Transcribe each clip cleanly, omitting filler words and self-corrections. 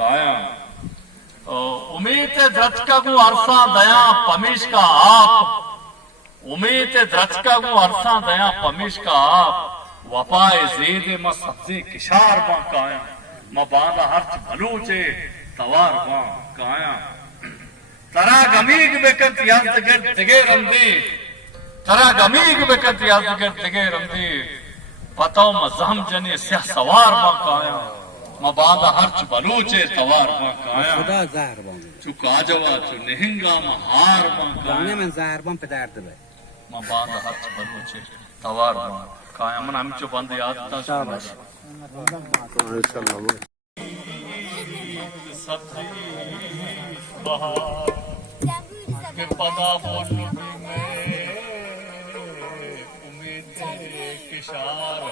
काया उम्मीद द्रचका को अरसा दया पमीश का आप उम्मीद द्रचका को अरसा दया पमीश का आप वफाए जेदे म सब्जे किशार बा काया म बांदा हर्च भलूचे तवार बा काया तरा गमीग बेकत यादगर दिगे रंदी तरा गमीग बेकत यादगर दिगे रंदी पताओ म जहम जने स्या सवार बा काया म बांदा हर्च भलूचे तवार बा काया खुदा जार बा चु काजवा चु निहिंगा म हार बा काया من जार बा पदार्थ बा म बांदा हर्च भलूचे तवार बा काया मन हम चु बंद याद ता शाबाश सब्जी बहार के पदा बोल में उम्मीद किशार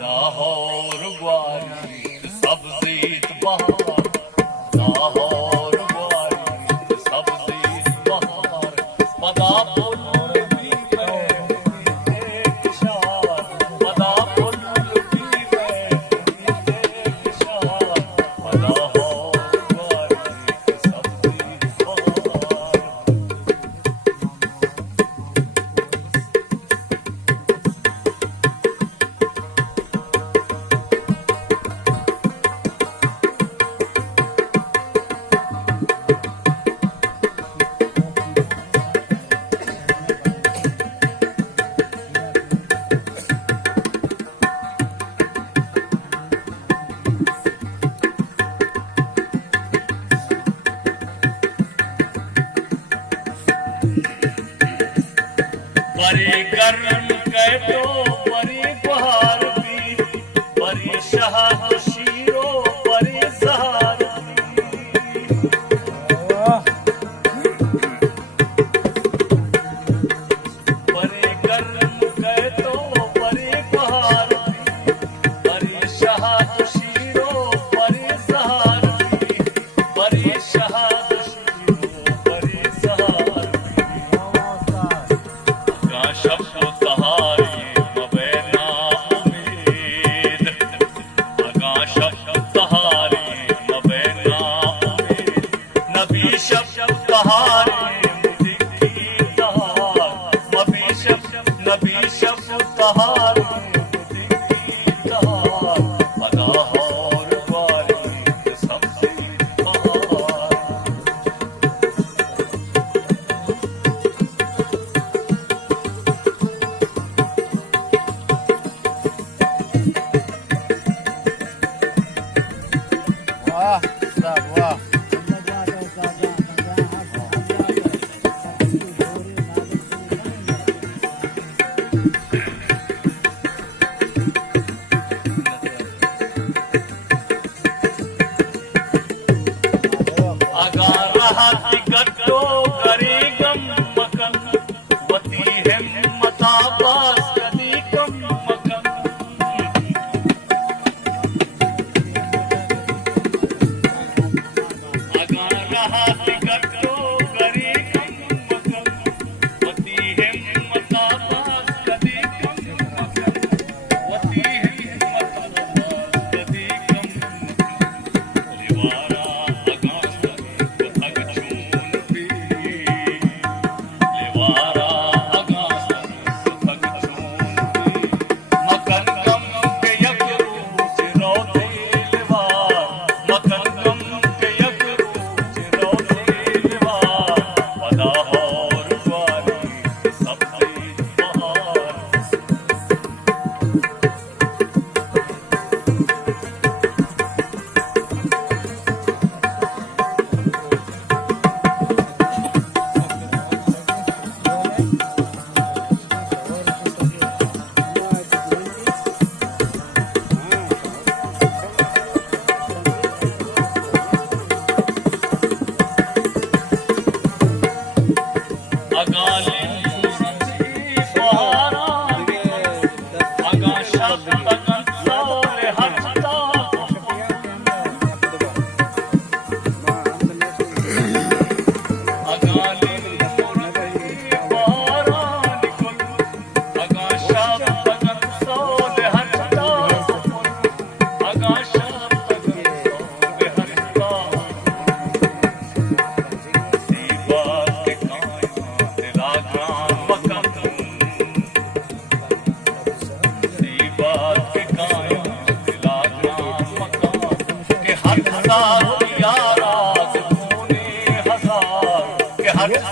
लाहौर ग्वाली सब्जी बहार लाहौर ग्वाली सब्जी बहार पदा बोल बड़ी गर्म कह तो बड़ी बहार भी बड़ी शहाद शीरो बड़ी सहार बड़ी गर्म कह तो बड़ी बहार भी बड़ी शहाद शीरो बड़ी सहार बड़ी शहाद शीरो बड़ी सहार शब्द तहारी मबैना उम्मीद अगा शब्द तहारी मबैना उम्मीद नबी शब्द तहारी मुदिकी तहार नबी शब्द तहारी मुदिकी तहार लाहौर ग्वाली सब्जी बहार गट्टो गरी गम मकन वती हिम्मता बास कदी कम मकन अगा रहा गट्टो गरी गम मकन वती हिम्मता बास कदी कम मकन वती हिम्मता बास कदी कम दीवारा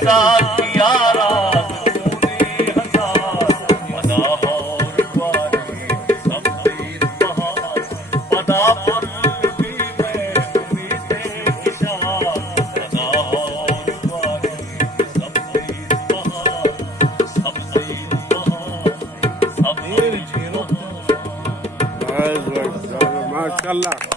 किस्सा किया रात तूने हजार पदा और द्वारे सब तीर बहार पदा पर भी मैं उम्मीदे किशार पदा और द्वारे सब तीर बहार सब तीर बहार सब तीर बहार माशाल्लाह